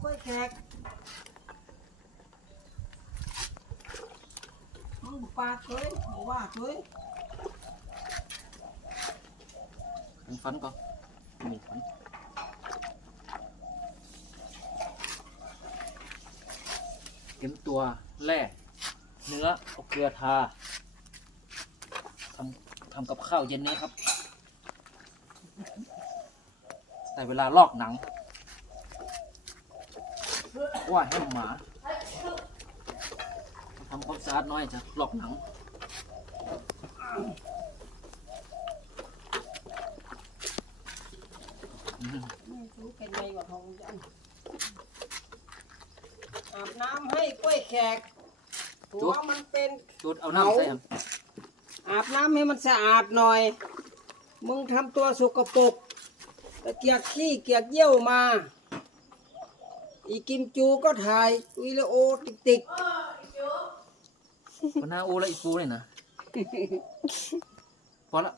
กล้วยแขกมึงปากเคยบอกว่าเคย ฟันก่อนมีฟันเก็บตัวแร่เนื้อเอาเกลือทาทำกับข้าวเย็นนี้ครับแต่เวลาลอกหนังว่าให้หมาทำความสะอาดน้อยจะลอกหนังไม่รู้เป็นไงวะทองจันอาบน้ำให้กล้วยแขกหัวมันเป็น จุดเอาน้ำใส่อัน อาบน้ำให้มันสะอาดหน่อย มึงทำตัวสกปรกตะเกียกขี้เกียกเยี่ยวมา อีกิมจูก็ถ่ายวิดีโอติ๊ก มันน่าอูและอีปูเลยนะพอละ